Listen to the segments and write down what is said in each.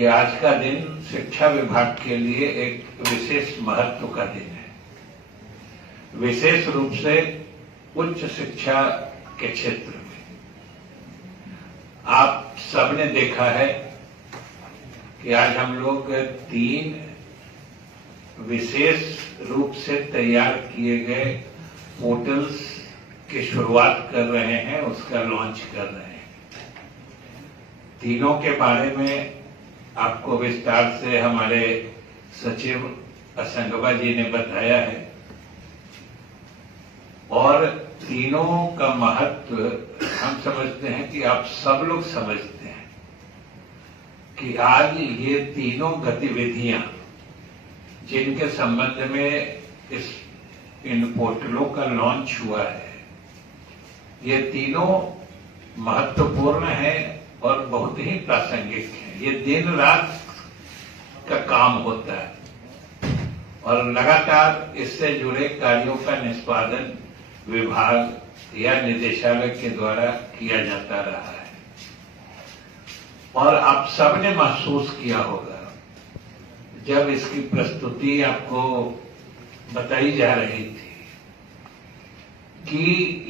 कि आज का दिन शिक्षा विभाग के लिए एक विशेष महत्व का दिन है, विशेष रूप से उच्च शिक्षा के क्षेत्र में। आप सबने देखा है कि आज हम लोग 3 विशेष रूप से तैयार किए गए पोर्टल्स की शुरुआत कर रहे हैं, उसका लॉन्च कर रहे हैं। तीनों के बारे में आपको विस्तार से हमारे सचिव असंगवा जी ने बताया है और तीनों का महत्व हम समझते हैं कि आप सब लोग समझते हैं कि आज ये तीनों गतिविधियां जिनके संबंध में इन पोर्टलों का लॉन्च हुआ है, ये तीनों महत्वपूर्ण है और बहुत ही प्रासंगिक है। ये दिन रात का काम होता है और लगातार इससे जुड़े कार्यों का निष्पादन विभाग या निदेशालय के द्वारा किया जाता रहा है। और आप सबने महसूस किया होगा जब इसकी प्रस्तुति आपको बताई जा रही थी कि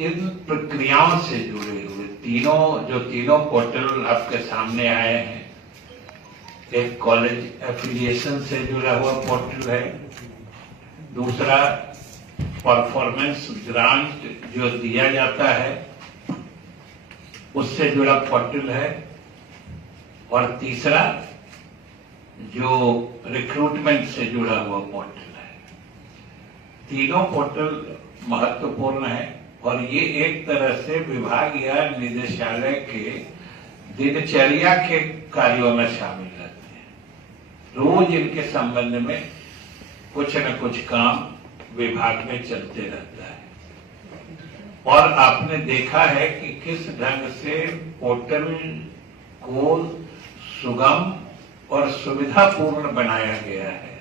इन प्रक्रियाओं से जुड़े हुए तीनों पोर्टल आपके सामने आए हैं। एक कॉलेज एफिलिएशन से जुड़ा हुआ पोर्टल है, दूसरा परफॉर्मेंस ग्रांट जो दिया जाता है उससे जुड़ा पोर्टल है, और तीसरा जो रिक्रूटमेंट से जुड़ा हुआ पोर्टल है। तीनों पोर्टल महत्वपूर्ण है और ये एक तरह से विभाग या निदेशालय के दिनचर्या के कार्यों में शामिल रहते हैं। रोज इनके संबंध में कुछ न कुछ काम विभाग में चलते रहता है और आपने देखा है कि किस ढंग से पोर्टल को सुगम और सुविधापूर्ण बनाया गया है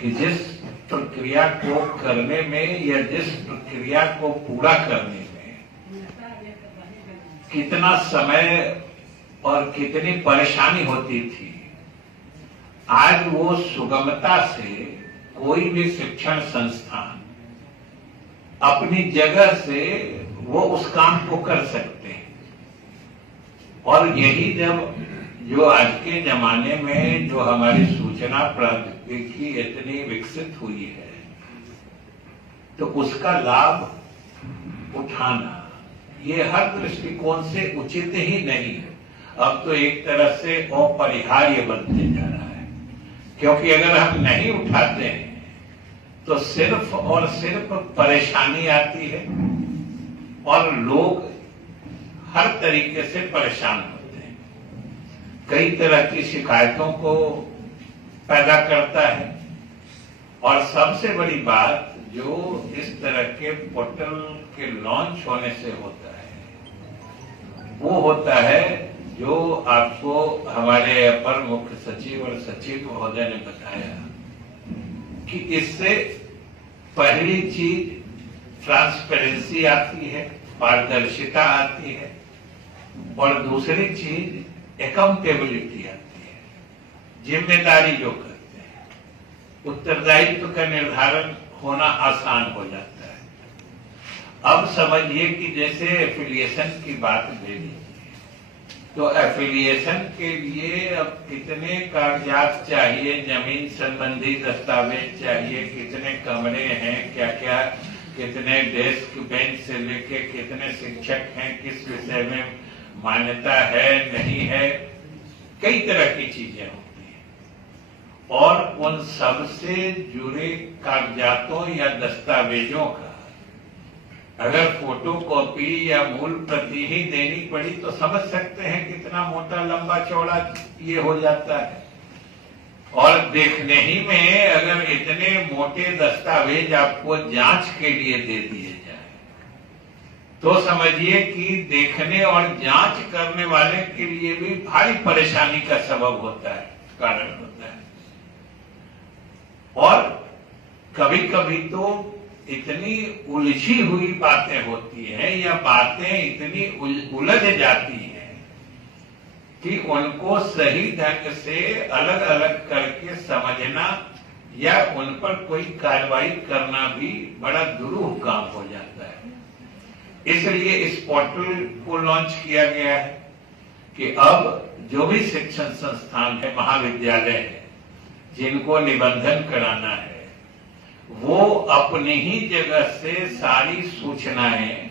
कि जिस प्रक्रिया को करने में या जिस प्रक्रिया को पूरा करने में कितना समय और कितनी परेशानी होती थी, आज वो सुगमता से कोई भी शिक्षण संस्थान अपनी जगह से वो उस काम को कर सकते हैं। और यही जब जो आज के जमाने में जो हमारी सूचना प्रौद्योगिकी इतनी विकसित हुई है, तो उसका लाभ उठाना ये हर दृष्टिकोण से उचित ही नहीं है। अब तो एक तरह से अपरिहार्य बनते जा रहा है, क्योंकि अगर हम नहीं उठाते हैं तो सिर्फ और सिर्फ परेशानी आती है और लोग हर तरीके से परेशान होते हैं, कई तरह की शिकायतों को पैदा करता है। और सबसे बड़ी बात जो इस तरह के पोर्टल के लॉन्च होने से होता है वो होता है जो आपको हमारे अपर मुख्य सचिव और सचिव महोदय ने बताया कि इससे पहली चीज ट्रांसपेरेंसी आती है, पारदर्शिता आती है, और दूसरी चीज अकाउंटेबिलिटी आती है, जिम्मेदारी जो करते हैं, उत्तरदायित्व का निर्धारण होना आसान हो जाता है। अब समझिए कि जैसे एफिलिएशन की बात ले लीजिए, तो एफिलिएशन के लिए अब कितने कागजात चाहिए, जमीन संबंधी दस्तावेज चाहिए, कितने कमरे हैं, क्या क्या, कितने डेस्क बेंच से लेके कितने शिक्षक हैं, किस विषय में मान्यता है नहीं है, कई तरह की चीजें होती हैं। और उन सब से जुड़े कागजातों या दस्तावेजों का अगर फोटोकॉपी या मूल प्रति ही देनी पड़ी तो समझ सकते हैं कितना मोटा लंबा चौड़ा ये हो जाता है। और देखने ही में अगर इतने मोटे दस्तावेज आपको जांच के लिए दे दिए जाए तो समझिए कि देखने और जांच करने वाले के लिए भी भारी परेशानी का सबब होता है, कारण होता है। और कभी कभी तो इतनी उलझी हुई बातें होती हैं या बातें इतनी उलझ जाती हैं कि उनको सही ढंग से अलग अलग करके समझना या उन पर कोई कार्रवाई करना भी बड़ा दुरूह काम हो जाता है। इसलिए इस पोर्टल को लॉन्च किया गया है कि अब जो भी शिक्षण संस्थान है, महाविद्यालय है, जिनको निबंधन कराना है, वो अपनी ही जगह से सारी सूचनाएं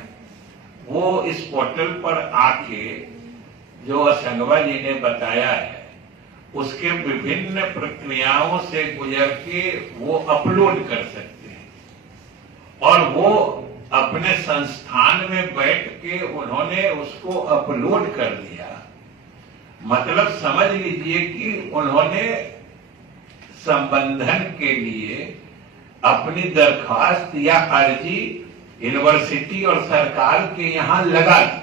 वो इस पोर्टल पर आके, जो असंगवा जी ने बताया है, उसके विभिन्न प्रक्रियाओं से गुजर के वो अपलोड कर सकते हैं। और वो अपने संस्थान में बैठ के उन्होंने उसको अपलोड कर दिया। मतलब समझ लीजिए कि उन्होंने संबंधन के लिए अपनी दरखास्त या अर्जी यूनिवर्सिटी और सरकार के यहां लगा दी,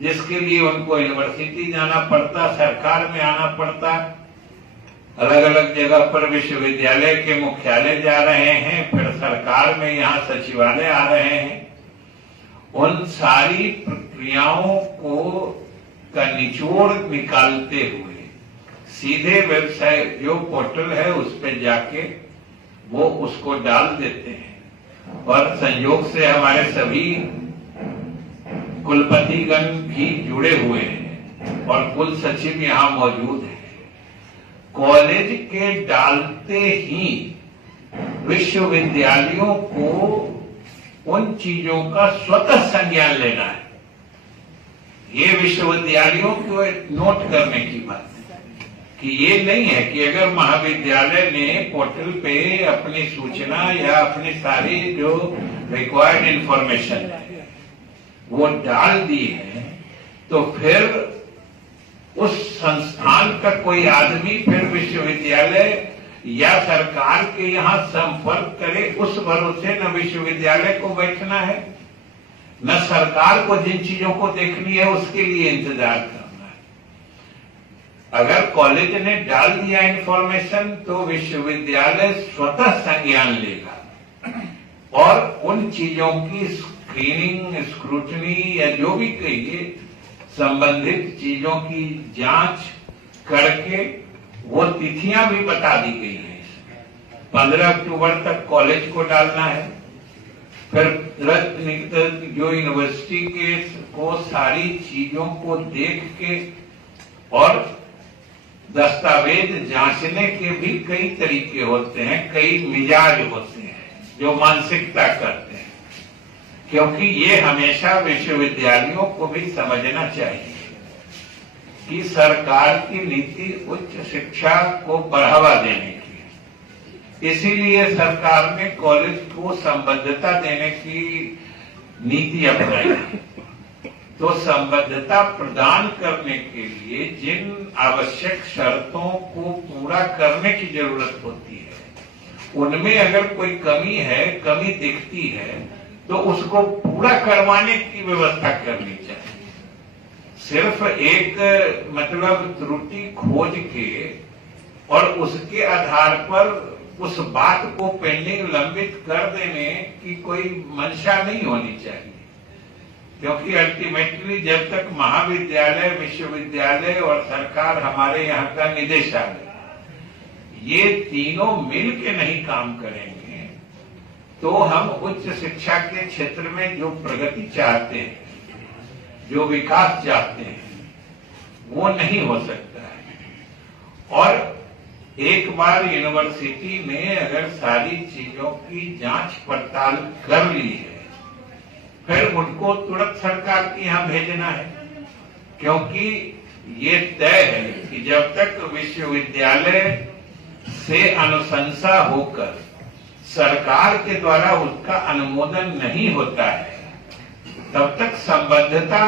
जिसके लिए उनको यूनिवर्सिटी जाना पड़ता, सरकार में आना पड़ता, अलग अलग जगह पर विश्वविद्यालय के मुख्यालय जा रहे हैं, फिर सरकार में यहां सचिवालय आ रहे हैं। उन सारी प्रक्रियाओं को का निचोड़ निकालते हुए सीधे वेबसाइट जो पोर्टल है उस पर जाके वो उसको डाल देते हैं। और संयोग से हमारे सभी कुलपतिगण भी जुड़े हुए हैं और कुल सचिव यहां मौजूद हैं। कॉलेज के डालते ही विश्वविद्यालयों को उन चीजों का स्वतः संज्ञान लेना है। ये विश्वविद्यालयों को नोट करने की बात है कि ये नहीं है कि अगर महाविद्यालय ने पोर्टल पे अपनी सूचना या अपनी सारी जो रिक्वायर्ड इंफॉर्मेशन है वो डाल दी है, तो फिर उस संस्थान का कोई आदमी फिर विश्वविद्यालय या सरकार के यहां संपर्क करे, उस भरोसे न विश्वविद्यालय को बैठना है, न सरकार को जिन चीजों को देखनी है उसके लिए इंतजार करना है। अगर कॉलेज ने डाल दिया इंफॉर्मेशन तो विश्वविद्यालय स्वतः संज्ञान लेगा और उन चीजों की स्क्रीनिंग, स्क्रूटनी या जो भी कहिए, संबंधित चीजों की जांच करके वो तिथियां भी बता दी गई हैं। 15 अक्टूबर तक कॉलेज को डालना है, फिर जो यूनिवर्सिटी के को सारी चीजों को देख के और दस्तावेज जांचने के भी कई तरीके होते हैं, कई मिजाज होते हैं जो मानसिकता करते हैं। क्योंकि ये हमेशा विश्वविद्यालयों को भी समझना चाहिए कि सरकार की नीति उच्च शिक्षा को बढ़ावा देने की, इसीलिए सरकार ने कॉलेज को संबद्धता देने की नीति अपनाई। तो संबद्धता प्रदान करने के लिए जिन आवश्यक शर्तों को पूरा करने की जरूरत होती है, उनमें अगर कोई कमी है, कमी दिखती है, तो उसको पूरा करवाने की व्यवस्था करनी चाहिए। सिर्फ एक मतलब त्रुटि खोज के और उसके आधार पर उस बात को पेंडिंग लंबित कर देने की कोई मंशा नहीं होनी चाहिए। क्योंकि अल्टीमेटली जब तक महाविद्यालय, विश्वविद्यालय और सरकार, हमारे यहाँ का निदेशालय, ये तीनों मिल के नहीं काम करेंगे तो हम उच्च शिक्षा के क्षेत्र में जो प्रगति चाहते हैं, जो विकास चाहते हैं, वो नहीं हो सकता है। और एक बार यूनिवर्सिटी ने अगर सारी चीजों की जांच पड़ताल कर ली है, फिर उनको तुरंत सरकार के यहां भेजना है। क्योंकि ये तय है कि जब तक विश्वविद्यालय से अनुशंसा होकर सरकार के द्वारा उसका अनुमोदन नहीं होता है, तब तक संबद्धता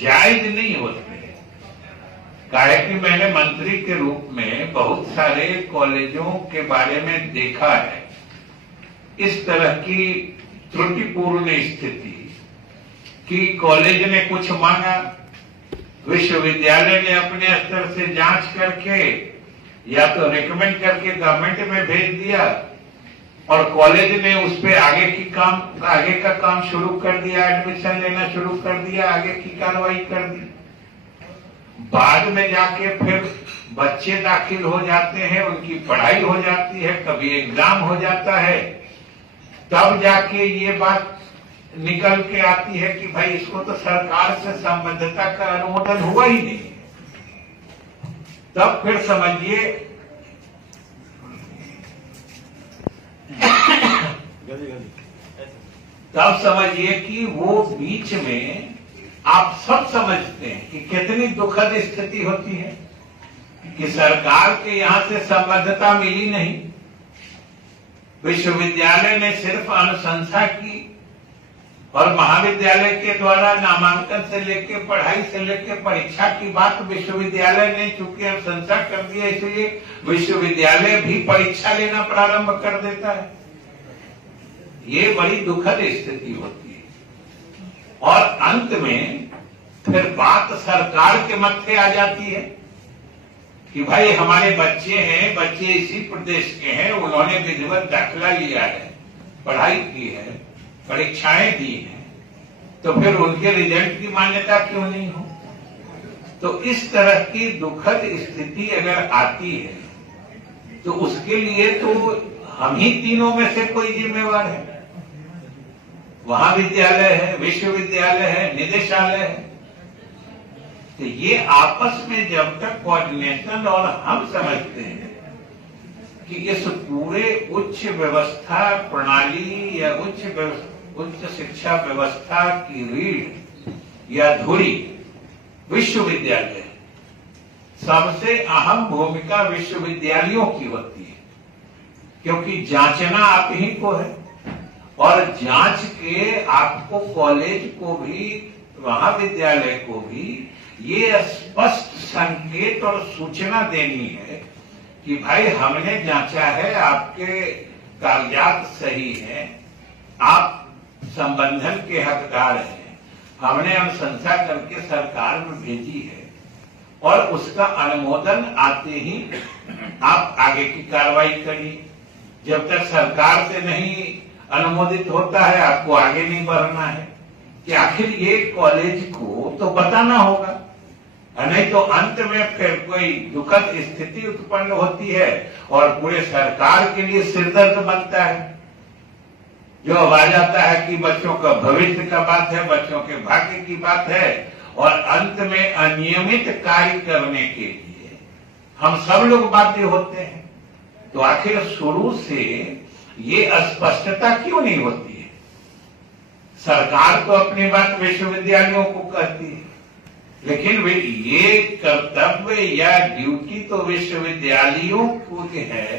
जायज नहीं होती है। काहे कि मैंने मंत्री के रूप में बहुत सारे कॉलेजों के बारे में देखा है इस तरह की त्रुटिपूर्ण स्थिति कि कॉलेज ने कुछ मांगा, विश्वविद्यालय ने अपने स्तर से जांच करके या तो रिकमेंड करके गवर्नमेंट में भेज दिया और कॉलेज ने उस पे आगे का काम शुरू कर दिया, एडमिशन लेना शुरू कर दिया, आगे की कार्रवाई कर दी। बाद में जाके फिर बच्चे दाखिल हो जाते हैं, उनकी पढ़ाई हो जाती है, कभी एग्जाम हो जाता है, तब जाके ये बात निकल के आती है कि भाई इसको तो सरकार से संबद्धता का अनुमोदन हुआ ही नहीं। तब फिर समझिए कि वो बीच में आप सब समझते हैं कि कितनी दुखद स्थिति होती है कि सरकार के यहां से संबद्धता मिली नहीं, विश्वविद्यालय ने सिर्फ अनुशंसा की और महाविद्यालय के द्वारा नामांकन से लेकर पढ़ाई से लेकर परीक्षा की बात विश्वविद्यालय ने चूंकि अनुशंसा कर दिया, इसलिए विश्वविद्यालय भी परीक्षा लेना प्रारंभ कर देता है। ये बड़ी दुखद स्थिति होती है और अंत में फिर बात सरकार के मत्थे आ जाती है कि भाई हमारे बच्चे हैं, बच्चे इसी प्रदेश के हैं, उन्होंने विधिवत दाखिला लिया है, पढ़ाई की है, परीक्षाएं दी हैं, तो फिर उनके रिजल्ट की मान्यता क्यों नहीं हो? तो इस तरह की दुखद स्थिति अगर आती है तो उसके लिए तो हम ही तीनों में से कोई जिम्मेवार है। महाविद्यालय है, विश्वविद्यालय है, निदेशालय है। तो ये आपस में जब तक कोऑर्डिनेशन, और हम समझते हैं कि इस पूरे उच्च व्यवस्था प्रणाली या उच्च शिक्षा व्यवस्था की रीढ़ या धुरी विश्वविद्यालय, सबसे अहम भूमिका विश्वविद्यालयों की होती है, क्योंकि जांचना आप ही को है और जांच के आपको कॉलेज को भी महाविद्यालय को भी ये स्पष्ट संकेत और सूचना देनी है कि भाई हमने जांचा है, आपके कागजात सही हैं, आप संबंधन के हकदार हैं, हमने अनुशंसा करके सरकार में भेजी है और उसका अनुमोदन आते ही आप आगे की कार्रवाई करिए। जब तक सरकार से नहीं अनुमोदित होता है आपको आगे नहीं बढ़ना है कि आखिर ये कॉलेज को तो बताना होगा, नहीं तो अंत में फिर कोई दुखद स्थिति उत्पन्न होती है और पूरे सरकार के लिए सिरदर्द बनता है। जो आ जाता है कि बच्चों का भविष्य का बात है, बच्चों के भाग्य की बात है और अंत में अनियमित कार्य करने के लिए हम सब लोग बाध्य होते हैं। तो आखिर शुरू से ये अस्पष्टता क्यों नहीं होती है? सरकार तो अपनी बात विश्वविद्यालयों को कहती है, लेकिन ये कर्तव्य या ड्यूटी तो विश्वविद्यालयों को है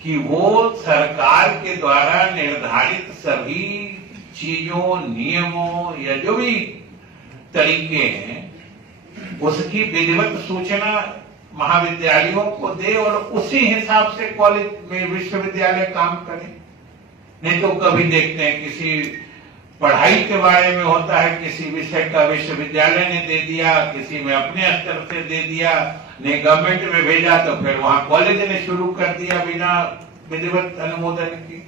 कि वो सरकार के द्वारा निर्धारित सभी चीजों, नियमों या जो भी तरीके हैं उसकी विधिवत सूचना महाविद्यालयों को दे और उसी हिसाब से कॉलेज में विश्वविद्यालय काम करे। नहीं तो कभी देखते हैं किसी पढ़ाई के बारे में होता है, किसी विषय का विश्वविद्यालय ने दे दिया, किसी में अपने स्तर से दे दिया, ने गवर्नमेंट में भेजा तो फिर वहां कॉलेज ने शुरू कर दिया बिना विधिवत अनुमोदन की।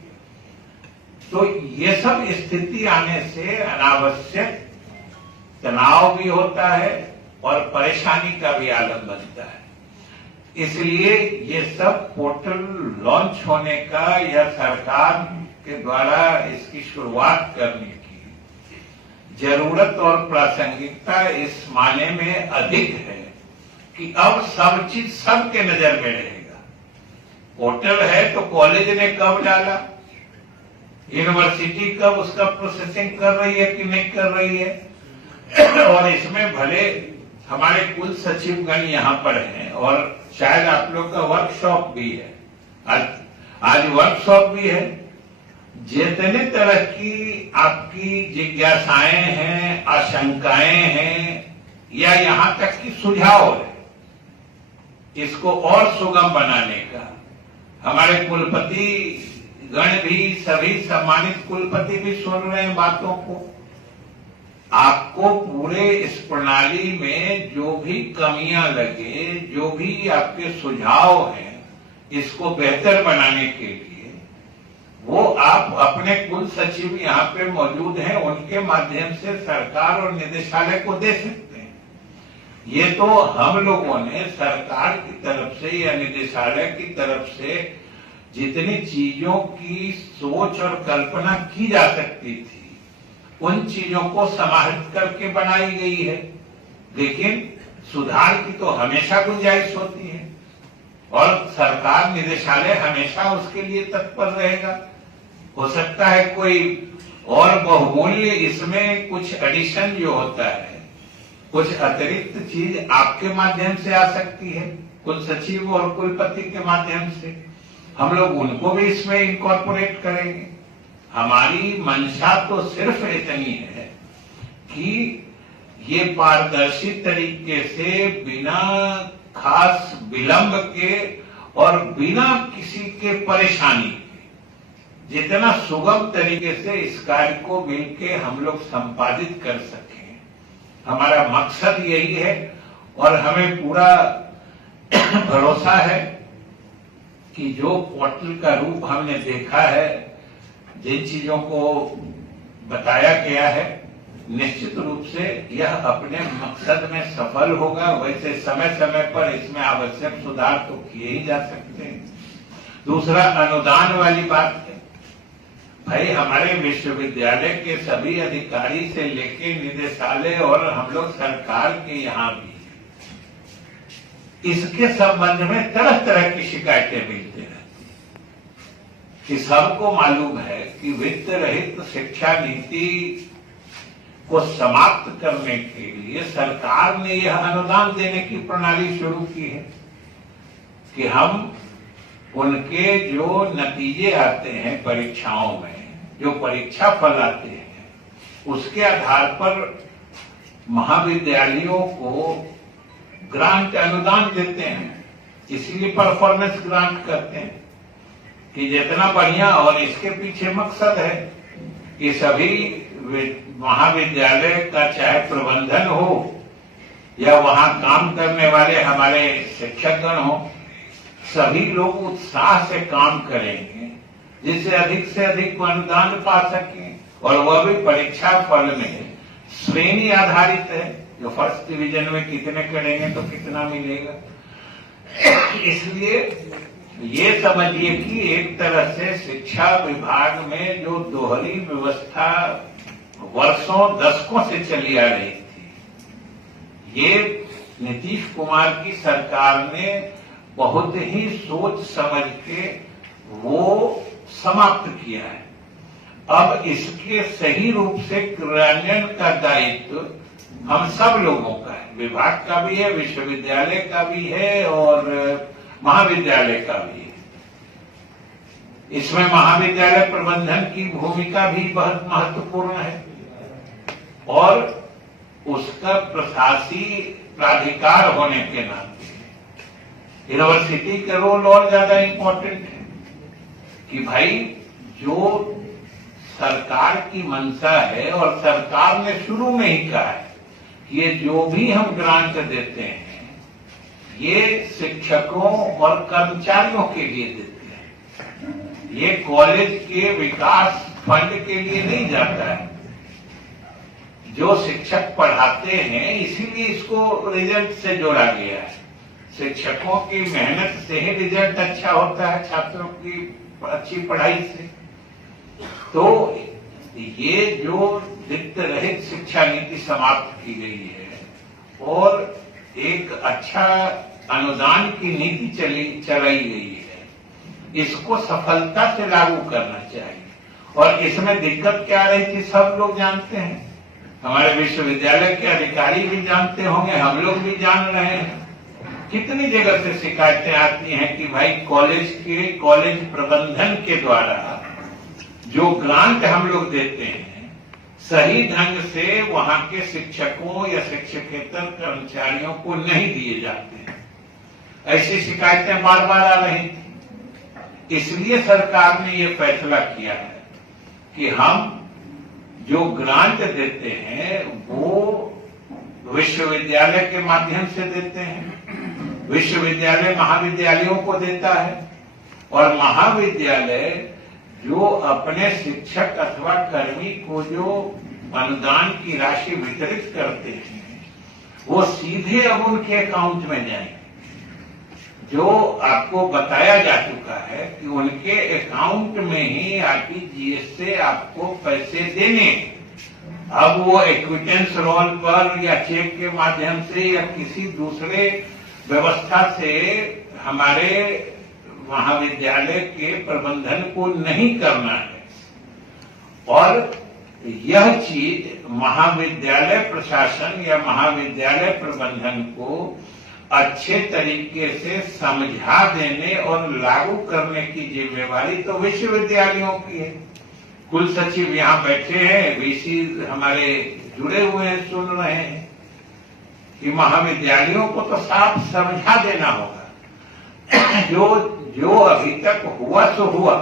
तो ये सब स्थिति आने से अनावश्यक तनाव भी होता है और परेशानी का भी आलम बनता है। इसलिए ये सब पोर्टल लॉन्च होने का या सरकार के द्वारा इसकी शुरुआत करने की जरूरत और प्रासंगिकता इस माने में अधिक है कि अब सब चीज सबके नजर में रहेगा। पोर्टल है तो कॉलेज ने कब डाला, यूनिवर्सिटी कब उसका प्रोसेसिंग कर रही है कि नहीं कर रही है, और इसमें भले हमारे कुल सचिवगण यहाँ पर हैं और शायद आप लोग का वर्कशॉप भी है, आज वर्कशॉप भी है। जितने तरह की आपकी जिज्ञासाएं हैं, आशंकाएं हैं या यहाँ तक कि सुझाव है, इसको और सुगम बनाने का हमारे कुलपति गण भी, सभी सम्मानित कुलपति भी सुन रहे हैं बातों को। आपको पूरे इस प्रणाली में जो भी कमियां लगे, जो भी आपके सुझाव हैं, इसको बेहतर बनाने के लिए वो आप अपने कुल सचिव यहाँ पे मौजूद हैं, उनके माध्यम से सरकार और निदेशालय को दे सकते हैं। ये तो हम लोगों ने सरकार की तरफ से या निदेशालय की तरफ से जितनी चीजों की सोच और कल्पना की जा सकती थी उन चीजों को समाहित करके बनाई गई है, लेकिन सुधार की तो हमेशा गुंजाइश होती है और सरकार निदेशालय हमेशा उसके लिए तत्पर रहेगा। हो सकता है कोई और बहुमूल्य इसमें कुछ एडिशन जो होता है, कुछ अतिरिक्त चीज आपके माध्यम से आ सकती है, कुल सचिव और कुलपति के माध्यम से, हम लोग उनको भी इसमें इनकॉर्पोरेट करेंगे। हमारी मंशा तो सिर्फ इतनी है कि ये पारदर्शी तरीके से बिना खास विलंब के और बिना किसी के परेशानी के जितना सुगम तरीके से इस कार्य को मिलके हम लोग संपादित कर सकें, हमारा मकसद यही है। और हमें पूरा भरोसा है कि जो पोर्टल का रूप हमने देखा है, जिन चीजों को बताया गया है, निश्चित रूप से यह अपने मकसद में सफल होगा। वैसे समय समय पर इसमें आवश्यक सुधार तो किए ही जा सकते हैं। दूसरा, अनुदान वाली बात है। भाई, हमारे विश्वविद्यालय के सभी अधिकारी से लेके निदेशालय और हम लोग सरकार के यहाँ भी इसके संबंध में तरह तरह की शिकायतें मिलती रहती हैं कि सबको मालूम है कि वित्त रहित शिक्षा नीति को समाप्त करने के लिए सरकार ने यह अनुदान देने की प्रणाली शुरू की है कि हम उनके जो नतीजे आते हैं परीक्षाओं में, जो परीक्षा फल आते हैं, उसके आधार पर महाविद्यालयों को ग्रांट अनुदान देते हैं। इसीलिए परफॉर्मेंस ग्रांट करते हैं कि जितना बढ़िया, और इसके पीछे मकसद है कि सभी महाविद्यालय का चाहे प्रबंधन हो या वहां काम करने वाले हमारे शिक्षकगण हो, सभी लोग उत्साह से काम करेंगे जिससे अधिक अनुदान पा सकें। और वह भी परीक्षा फल में श्रेणी आधारित है, जो फर्स्ट डिवीजन में कितने करेंगे तो कितना मिलेगा। इसलिए ये समझिए कि एक तरह से शिक्षा विभाग में जो दोहरी व्यवस्था वर्षों दशकों से चली आ रही थी, ये नीतीश कुमार की सरकार ने बहुत ही सोच समझ के वो समाप्त किया है। अब इसके सही रूप से क्रियान्वयन का दायित्व हम सब लोगों का है, विभाग का भी है, विश्वविद्यालय का भी है और महाविद्यालय का भी है। इसमें महाविद्यालय प्रबंधन की भूमिका भी बहुत महत्वपूर्ण है और उसका प्रशासकीय प्राधिकार होने के नाते यूनिवर्सिटी का रोल और ज्यादा इम्पोर्टेंट है कि भाई जो सरकार की मंशा है, और सरकार ने शुरू में ही कहा है कि ये जो भी हम ग्रांट देते हैं ये शिक्षकों और कर्मचारियों के लिए देते हैं, ये कॉलेज के विकास फंड के लिए नहीं जाता है। जो शिक्षक पढ़ाते हैं इसीलिए इसको रिजल्ट से जोड़ा गया है। शिक्षकों की मेहनत से ही रिजल्ट अच्छा होता है, छात्रों की अच्छी पढ़ाई से। तो ये जो वित्त रहित शिक्षा नीति समाप्त की गई है और एक अच्छा अनुदान की नीति चलाई गई है, इसको सफलता से लागू करना चाहिए। और इसमें दिक्कत क्या रही थी सब लोग जानते हैं, हमारे विश्वविद्यालय के अधिकारी भी जानते होंगे, हम लोग भी जान रहे हैं। कितनी जगह से शिकायतें आती हैं कि भाई कॉलेज प्रबंधन के द्वारा जो ग्रांट हम लोग देते हैं सही ढंग से वहां के शिक्षकों या शिक्षकेतर कर्मचारियों को नहीं दिए जाते हैं। ऐसी शिकायतें बार बार आ रही थी। इसलिए सरकार ने ये फैसला किया है कि हम जो ग्रांट देते हैं वो विश्वविद्यालय के माध्यम से देते हैं। विश्वविद्यालय महाविद्यालयों को देता है और महाविद्यालय जो अपने शिक्षक अथवा कर्मी को जो अनुदान की राशि वितरित करते हैं वो सीधे अब उनके अकाउंट में जाएंगे। जो आपको बताया जा चुका है कि उनके अकाउंट में ही आरटीजीएस से आपको पैसे देने। अब वो एक्विटेंस रोल पर या चेक के माध्यम से या किसी दूसरे व्यवस्था से हमारे महाविद्यालय के प्रबंधन को नहीं करना है। और यह चीज महाविद्यालय प्रशासन या महाविद्यालय प्रबंधन को अच्छे तरीके से समझा देने और लागू करने की जिम्मेवारी तो विश्वविद्यालयों की है। कुल सचिव यहाँ बैठे हैं, वीसी हमारे जुड़े हुए हैं, सुन रहे हैं कि महाविद्यालयों को तो साफ समझा देना होगा। जो अभी तक हुआ सो हुआ,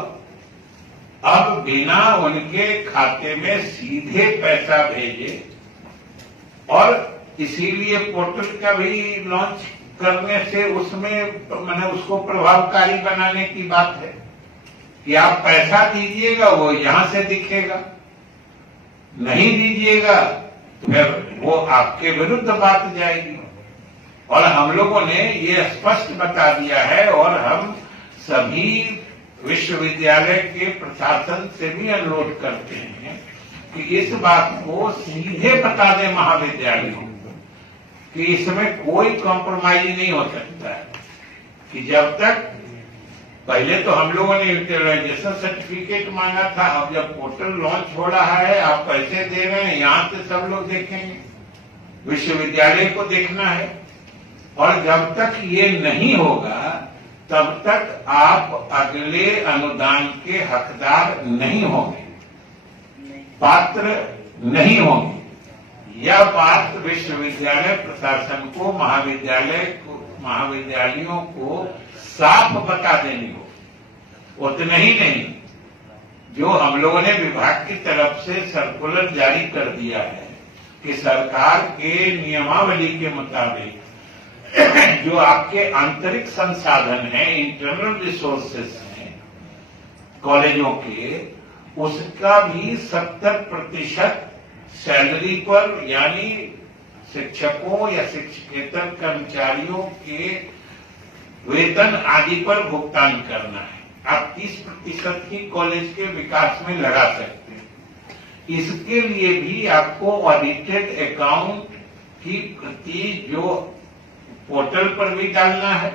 अब बिना उनके खाते में सीधे पैसा भेजे, और इसीलिए पोर्टल का भी लॉन्च करने से उसमें मैंने उसको प्रभावकारी बनाने की बात है कि आप पैसा दीजिएगा वो यहां से दिखेगा, नहीं दीजिएगा फिर वो आपके विरुद्ध बात जाएगी। और हम लोगों ने ये स्पष्ट बता दिया है और हम सभी विश्वविद्यालय के प्रशासन से भी अनुरोध करते हैं कि इस बात को सीधे बता दें महाविद्यालयों कि इसमें कोई कॉम्प्रोमाइज नहीं हो सकता है। कि जब तक पहले तो हम लोगों ने यूटिलाइजेशन सर्टिफिकेट मांगा था, अब जब पोर्टल लॉन्च हो रहा है, आप पैसे दे रहे हैं, यहां से सब लोग देखेंगे, विश्वविद्यालय को देखना है। और जब तक ये नहीं होगा तब तक आप अगले अनुदान के हकदार नहीं होंगे, पात्र नहीं होंगे। यह बात विश्वविद्यालय प्रशासन को महाविद्यालयों को साफ बता देनी हो। उतना ही नहीं, जो हम लोगों ने विभाग की तरफ से सर्कुलर जारी कर दिया है कि सरकार के नियमावली के मुताबिक जो आपके आंतरिक संसाधन हैं, इंटरनल रिसोर्सेस हैं कॉलेजों के, उसका भी 70% सैलरी पर यानी शिक्षकों या शिक्षकेतर कर्मचारियों के वेतन आदि पर भुगतान करना है। आप 30% ही कॉलेज के विकास में लगा सकते हैं। इसके लिए भी आपको ऑडिटेड अकाउंट की प्रति जो पोर्टल पर भी डालना है,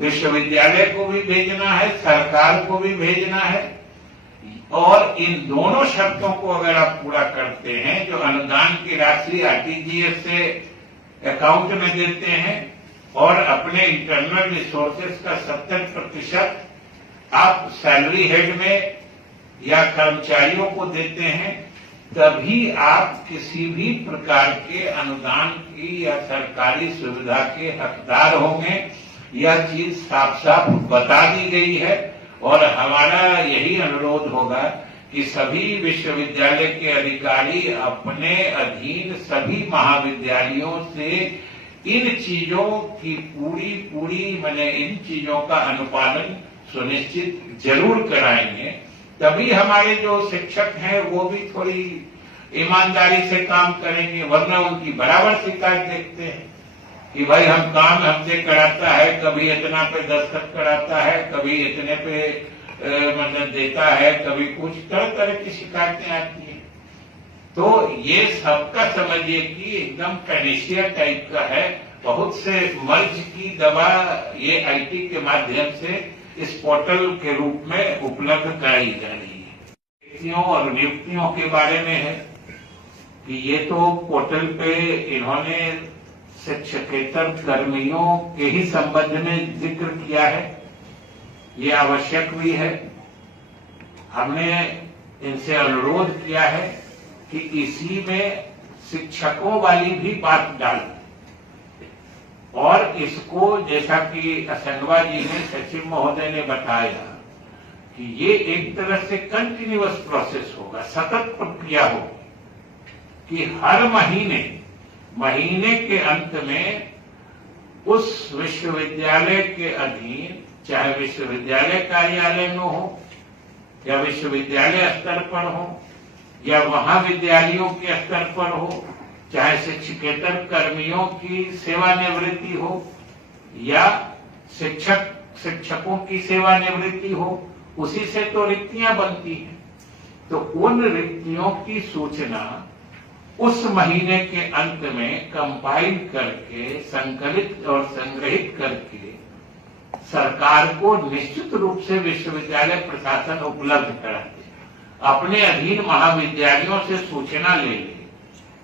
विश्वविद्यालय को भी भेजना है, सरकार को भी भेजना है। और इन दोनों शर्तों को अगर आप पूरा करते हैं, जो अनुदान की राशि आरटीजीएस से अकाउंट में देते हैं और अपने इंटरनल रिसोर्सेज का 70% आप सैलरी हेड में या कर्मचारियों को देते हैं, तभी आप किसी भी प्रकार के अनुदान की या सरकारी सुविधा के हकदार होंगे। यह चीज साफ साफ बता दी गई है और हमारा यही अनुरोध होगा कि सभी विश्वविद्यालय के अधिकारी अपने अधीन सभी महाविद्यालयों से इन चीजों की पूरी मैंने इन चीजों का अनुपालन सुनिश्चित जरूर कराएंगे। तभी हमारे जो शिक्षक हैं वो भी थोड़ी ईमानदारी से काम करेंगे, वरना उनकी बराबर शिकायत देखते हैं कि भाई हम काम हमसे कराता है, कभी इतना पे दस्तखत कराता है, कभी इतने पे मतलब देता है, कभी कुछ तरह तरह की शिकायतें आती हैं। तो ये सबका समझिए कि एकदम पैनेशिया टाइप का है। बहुत से मर्ज की दवा ये आईटी के माध्यम से इस पोर्टल के रूप में उपलब्ध कराई जा रही है। नियुक्तियों और नियुक्तियों के बारे में है कि ये तो पोर्टल पे इन्होंने शिक्षकेतर कर्मियों के ही संबंध में जिक्र किया है, ये आवश्यक भी है। हमने इनसे अनुरोध किया है कि इसी में शिक्षकों वाली भी बात डालें और इसको जैसा कि असंगवा जी ने सचिव महोदय ने बताया कि ये एक तरह से कंटिन्यूअस प्रोसेस होगा, सतत प्रक्रिया होगी कि हर महीने के अंत में उस विश्वविद्यालय के अधीन, चाहे विश्वविद्यालय कार्यालय में हो या विश्वविद्यालय स्तर पर हो या महाविद्यालयों के स्तर पर हो, चाहे शिक्षकेतर कर्मियों की सेवानिवृत्ति हो या शिक्षकों की सेवानिवृत्ति हो, उसी से तो रिक्तियां बनती हैं। तो उन रिक्तियों की सूचना उस महीने के अंत में कंपाइल करके, संकलित और संग्रहित करके सरकार को निश्चित रूप से विश्वविद्यालय प्रशासन उपलब्ध करा दे, अपने अधीन महाविद्यालयों से सूचना ले ले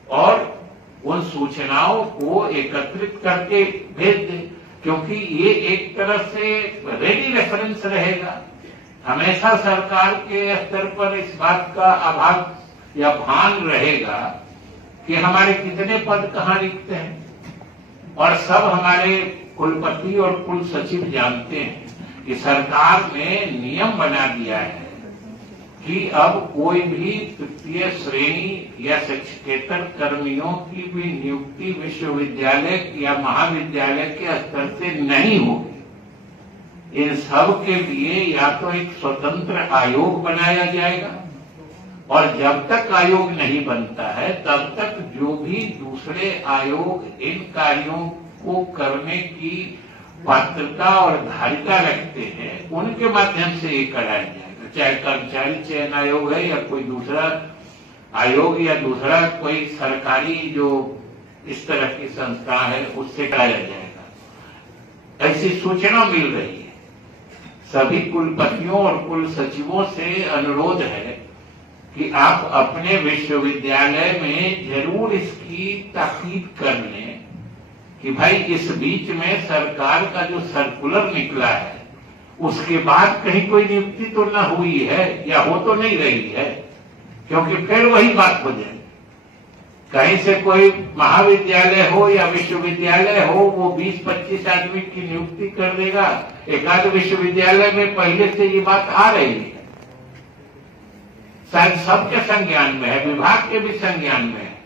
और उन सूचनाओं को एकत्रित करके भेज दे, क्योंकि ये एक तरह से रेडी रेफरेंस रहेगा। हमेशा सरकार के स्तर पर इस बात का आभास या भान रहेगा कि हमारे कितने पद कहाँ रिक्त हैं, और सब हमारे कुलपति और कुल सचिव जानते हैं कि सरकार ने नियम बना दिया है कि अब कोई भी तृतीय श्रेणी या शिक्षकेतर कर्मियों की भी नियुक्ति विश्वविद्यालय या महाविद्यालय के स्तर से नहीं होगी। इन सब के लिए या तो एक स्वतंत्र आयोग बनाया जाएगा, और जब तक आयोग नहीं बनता है तब तक जो भी दूसरे आयोग इन कार्यों को करने की पात्रता और धारिता रखते हैं, उनके माध्यम से ये कराया जाएगा। चाहे कर्मचारी चयन आयोग है या कोई दूसरा आयोग या दूसरा कोई सरकारी जो इस तरह की संस्था है, उससे कराया जाएगा। ऐसी सूचना मिल रही है। सभी कुलपतियों और कुल सचिवों से अनुरोध है कि आप अपने विश्वविद्यालय में जरूर इसकी ताकीद कर लें कि भाई इस बीच में सरकार का जो सर्कुलर निकला है उसके बाद कहीं कोई नियुक्ति तो न हुई है या हो तो नहीं रही है, क्योंकि फिर वही बात हो जाएगी। कहीं से कोई महाविद्यालय हो या विश्वविद्यालय हो, वो 20-25 आदमी की नियुक्ति कर देगा। एकाध विश्वविद्यालय में पहले से ये बात आ रही है, शायद सबके संज्ञान में है, विभाग के भी संज्ञान में है,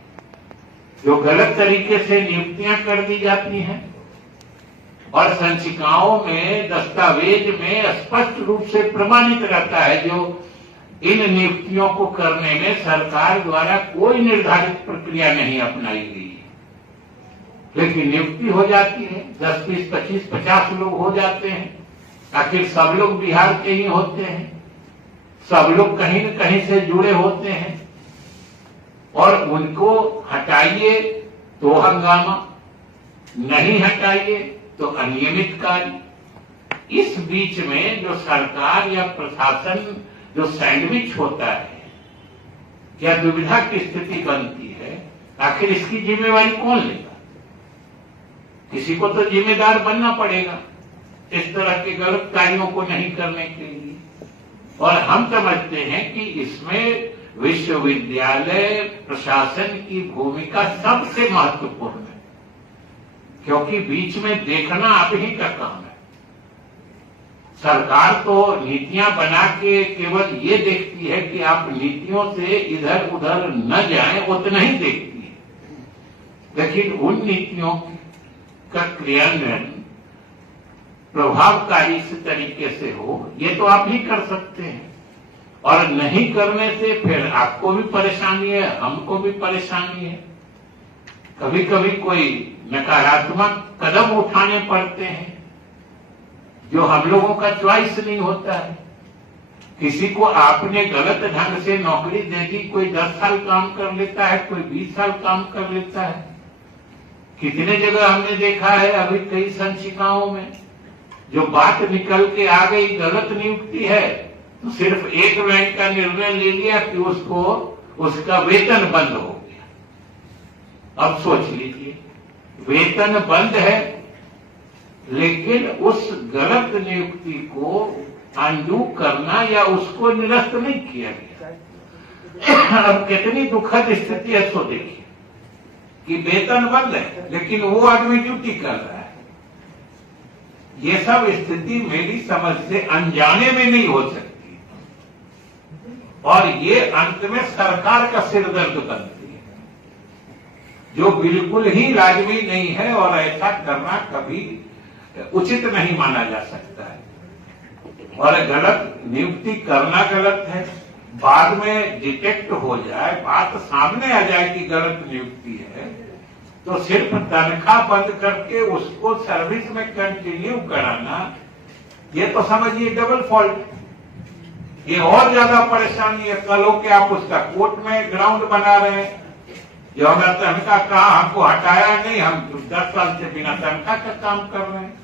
जो गलत तरीके से नियुक्तियां कर दी जाती हैं और संचिकाओं में, दस्तावेज में स्पष्ट रूप से प्रमाणित रहता है जो इन नियुक्तियों को करने में सरकार द्वारा कोई निर्धारित प्रक्रिया नहीं अपनाई गई है, लेकिन नियुक्ति हो जाती है। 10, 20, 25, 50 लोग हो जाते हैं। आखिर सब लोग बिहार के ही होते हैं, सब लोग कहीं न कहीं से जुड़े होते हैं, और उनको हटाइए तो हंगामा, नहीं हटाइए तो अनियमित कार्य। इस बीच में जो सरकार या प्रशासन जो सैंडविच होता है, क्या दुविधा की स्थिति बनती है, आखिर इसकी जिम्मेवारी कौन लेगा? किसी को तो जिम्मेदार बनना पड़ेगा इस तरह के गलत कार्यों को नहीं करने के लिए। और हम समझते हैं कि इसमें विश्वविद्यालय प्रशासन की भूमिका सबसे महत्वपूर्ण है, क्योंकि बीच में देखना आप ही का काम है। सरकार तो नीतियां बना के केवल ये देखती है कि आप नीतियों से इधर उधर न जाएं, उतना ही देखती है, लेकिन उन नीतियों का क्रियान्वयन प्रभावकारी इस तरीके से हो, ये तो आप ही कर सकते हैं। और नहीं करने से फिर आपको भी परेशानी है, हमको भी परेशानी है। कभी कभी कोई नकारात्मक कदम उठाने पड़ते हैं जो हम लोगों का च्वाइस नहीं होता है। किसी को आपने गलत ढंग से नौकरी दे दी, कोई 10 साल काम कर लेता है, कोई 20 साल काम कर लेता है। कितने जगह हमने देखा है अभी कई संचिकाओं में जो बात निकल के आ गई गलत नियुक्ति है, तो सिर्फ एक बैंक का निर्णय ले लिया कि उसको उसका वेतन बंद हो गया। अब सोच लीजिए, वेतन बंद है लेकिन उस गलत नियुक्ति को अंडू करना या उसको निरस्त नहीं किया गया। अब कितनी दुखद स्थिति है, सो देखिए कि वेतन बंद है लेकिन वो आदमी ड्यूटी कर रहा है। ये सब स्थिति मेरी समझ से अनजाने में नहीं हो सकती, और ये अंत में सरकार का सिरदर्द बनती है, जो बिल्कुल ही लाजमी नहीं है और ऐसा करना कभी उचित नहीं माना जा सकता है। और गलत नियुक्ति करना गलत है, बाद में डिटेक्ट हो जाए, बात सामने आ जाए कि गलत नियुक्ति है, तो सिर्फ तनख्वाह बंद करके उसको सर्विस में कंटिन्यू कराना, ये तो समझिए डबल फॉल्ट। ये और ज्यादा परेशानी है। कल हो के आप उसका कोर्ट में ग्राउंड बना रहे हैं, जो हमें तनख्वाह कहा, हमको हटाया नहीं, हम 10 साल से बिना तनख्वाह का काम कर रहे हैं।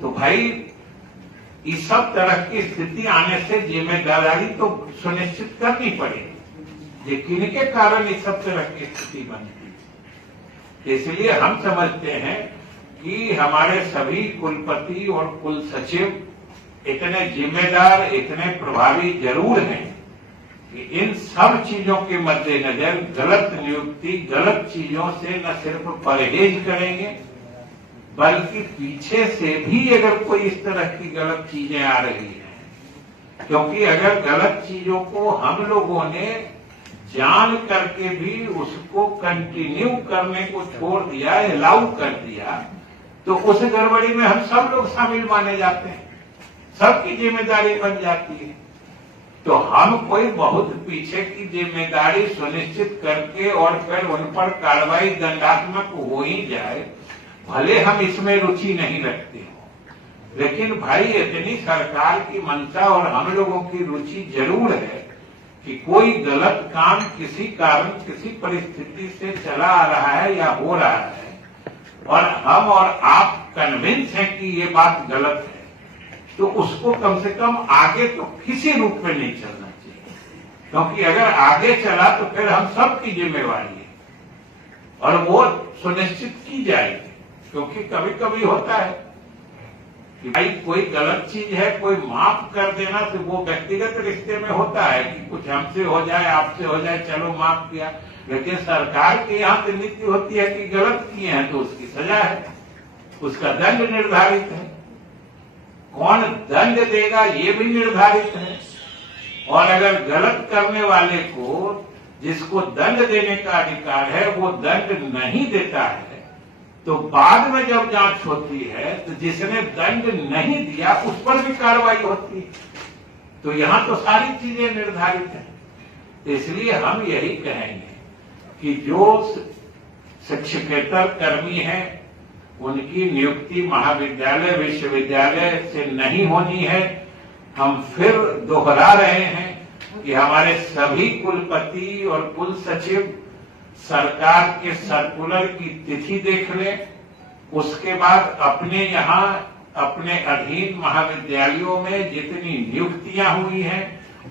तो भाई इस सब तरह की स्थिति आने से जिम्मेदारी तो सुनिश्चित करनी पड़ेगी। ये किनके कारण इस सब तरह की स्थिति बनती, इसलिए हम समझते हैं कि हमारे सभी कुलपति और कुल सचिव इतने जिम्मेदार, इतने प्रभावी जरूर हैं कि इन सब चीजों के मद्देनजर गलत नियुक्ति, गलत चीजों से न सिर्फ परहेज करेंगे, बल्कि पीछे से भी अगर कोई इस तरह की गलत चीजें आ रही हैं, क्योंकि अगर गलत चीजों को हम लोगों ने जान करके भी उसको कंटिन्यू करने को छोड़ दिया, अलाउ कर दिया, तो उस गड़बड़ी में हम सब लोग शामिल माने जाते हैं, सबकी जिम्मेदारी बन जाती है। तो हम कोई बहुत पीछे की जिम्मेदारी सुनिश्चित करके और फिर उन पर कार्रवाई दंडात्मक हो ही जाए, भले हम इसमें रुचि नहीं रखते हो, लेकिन भाई इतनी सरकार की मंशा और हम लोगों की रुचि जरूर है कि कोई गलत काम किसी कारण, किसी परिस्थिति से चला आ रहा है या हो रहा है, और हम और आप कन्विंस हैं कि ये बात गलत है, तो उसको कम से कम आगे तो किसी रूप में नहीं चलना चाहिए, क्योंकि अगर आगे चला तो फिर हम सबकी जिम्मेवारी है और वो सुनिश्चित की जाएगी। क्योंकि कभी कभी होता है कि भाई कोई गलत चीज है, कोई माफ कर देना, तो वो व्यक्तिगत रिश्ते में होता है कि कुछ हमसे हो जाए, आपसे हो जाए, चलो माफ किया, लेकिन सरकार के यहाँ तो नीति होती है कि गलत किए हैं तो उसकी सजा है, उसका दंड निर्धारित है, कौन दंड देगा ये भी निर्धारित है, और अगर गलत करने वाले को जिसको दंड देने का अधिकार है वो दंड नहीं देता है, तो बाद में जब जांच होती है तो जिसने दंड नहीं दिया उस पर भी कार्रवाई होती है। तो यहां तो सारी चीजें निर्धारित हैं। इसलिए हम यही कहेंगे कि जो शिक्षकेतर कर्मी हैं उनकी नियुक्ति महाविद्यालय, विश्वविद्यालय से नहीं होनी है। हम फिर दोहरा रहे हैं कि हमारे सभी कुलपति और कुल सचिव सरकार के सर्कुलर की तिथि देख लें, उसके बाद अपने यहाँ अपने अधीन महाविद्यालयों में जितनी नियुक्तियां हुई हैं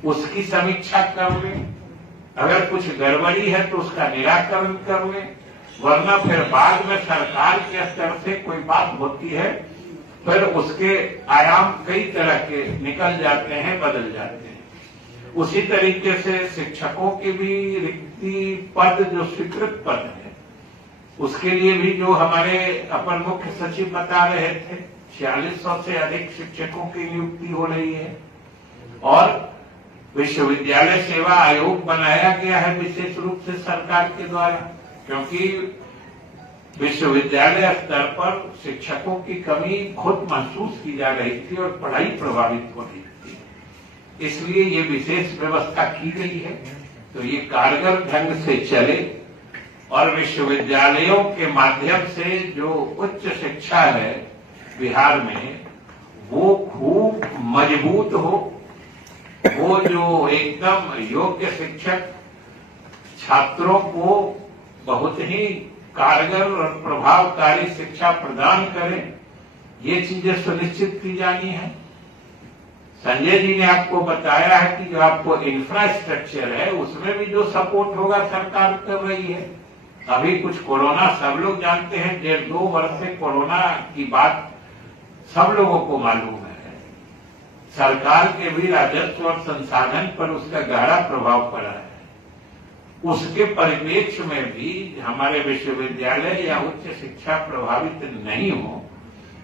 उसकी समीक्षा कर लें, अगर कुछ गड़बड़ी है तो उसका निराकरण कर लें, वरना फिर बाद में सरकार के स्तर से कोई बात होती है, फिर उसके आयाम कई तरह के निकल जाते हैं, बदल जाते हैं। उसी तरीके से शिक्षकों के भी रिक्ति पद जो स्वीकृत पद है उसके लिए भी जो हमारे अपर मुख्य सचिव बता रहे थे 4600 से अधिक शिक्षकों की नियुक्ति हो रही है, और विश्वविद्यालय सेवा आयोग बनाया गया है विशेष रूप से सरकार के द्वारा, क्योंकि विश्वविद्यालय स्तर पर शिक्षकों की कमी बहुत महसूस की जा रही थी और पढ़ाई प्रभावित हो रही थी, इसलिए ये विशेष व्यवस्था की गई है। तो ये कारगर ढंग से चले और विश्वविद्यालयों के माध्यम से जो उच्च शिक्षा है बिहार में वो खूब मजबूत हो, वो जो एकदम योग्य शिक्षक छात्रों को बहुत ही कारगर और प्रभावकारी शिक्षा प्रदान करें, ये चीजें सुनिश्चित की जानी है। संजय जी ने आपको बताया है कि जो आपको इंफ्रास्ट्रक्चर है उसमें भी जो सपोर्ट होगा सरकार कर रही है। अभी कुछ कोरोना सब लोग जानते हैं, 1.5-2 वर्ष से कोरोना की बात सब लोगों को मालूम है, सरकार के भी राजस्व और संसाधन पर उसका गहरा प्रभाव पड़ा है। उसके परिप्रेक्ष्य में भी हमारे विश्वविद्यालय या उच्च शिक्षा प्रभावित नहीं हो,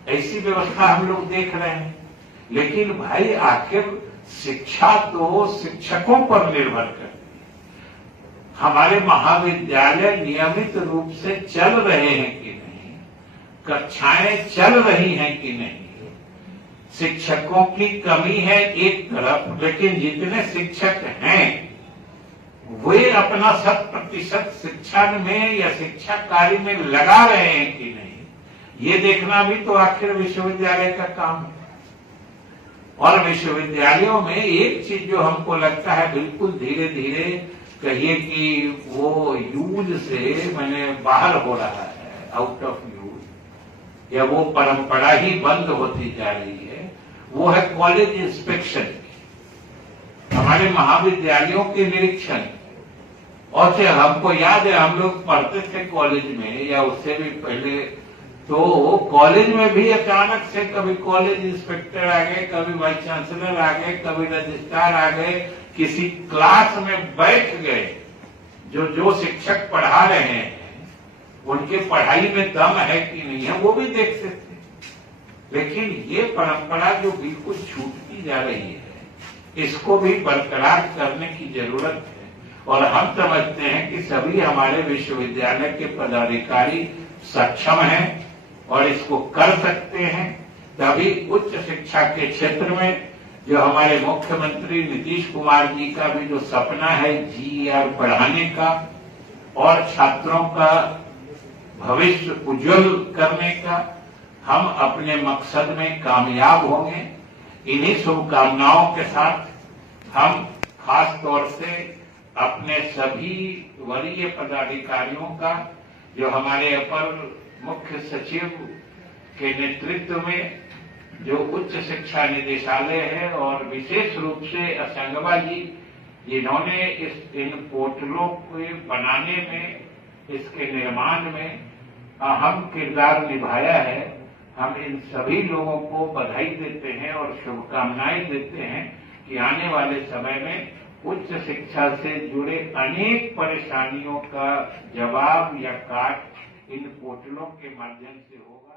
ऐसी व्यवस्था हम लोग देख रहे हैं। लेकिन भाई आखिर शिक्षा तो शिक्षकों पर निर्भर करती है। हमारे महाविद्यालय नियमित रूप से चल रहे हैं कि नहीं, कक्षाएं चल रही हैं कि नहीं, शिक्षकों की कमी है एक तरफ, लेकिन जितने शिक्षक हैं वे अपना 100% शिक्षा में या शिक्षा कार्य में लगा रहे हैं कि नहीं, ये देखना भी तो आखिर विश्वविद्यालय का काम है। और विश्वविद्यालयों में एक चीज जो हमको लगता है बिल्कुल धीरे धीरे कहिए कि वो यूज से मैंने बाहर हो रहा है, आउट ऑफ यूज, या वो परंपरा ही बंद होती जा रही है, वो है कॉलेज इंस्पेक्शन। हमारे महाविद्यालयों के निरीक्षण। और हमको याद है हम लोग पढ़ते थे कॉलेज में या उससे भी पहले, तो कॉलेज में भी अचानक से कभी कॉलेज इंस्पेक्टर आ गए, कभी वाइस चांसलर आ गए, कभी रजिस्ट्रार आ गए, किसी क्लास में बैठ गए, जो शिक्षक पढ़ा रहे हैं उनके पढ़ाई में दम है कि नहीं है वो भी देखते थे। लेकिन ये परंपरा जो बिल्कुल छूटती जा रही है, इसको भी बरकरार करने की जरूरत है। और हम समझते हैं कि सभी हमारे विश्वविद्यालय के पदाधिकारी सक्षम हैं और इसको कर सकते हैं। तभी उच्च शिक्षा के क्षेत्र में जो हमारे मुख्यमंत्री नीतीश कुमार जी का भी जो सपना है GER बढ़ाने का और छात्रों का भविष्य उज्जवल करने का, हम अपने मकसद में कामयाब होंगे। इन्हीं शुभकामनाओं के साथ हम खास तौर से अपने सभी वरीय पदाधिकारियों का, जो हमारे अपर मुख्य सचिव के नेतृत्व में जो उच्च शिक्षा निदेशालय है, और विशेष रूप से असंगवा जी जिन्होंने इन पोर्टलों को बनाने में, इसके निर्माण में अहम किरदार निभाया है, हम इन सभी लोगों को बधाई देते हैं और शुभकामनाएं देते हैं कि आने वाले समय में उच्च शिक्षा से जुड़े अनेक परेशानियों का जवाब या काट इन पोर्टलों के माध्यम से होगा।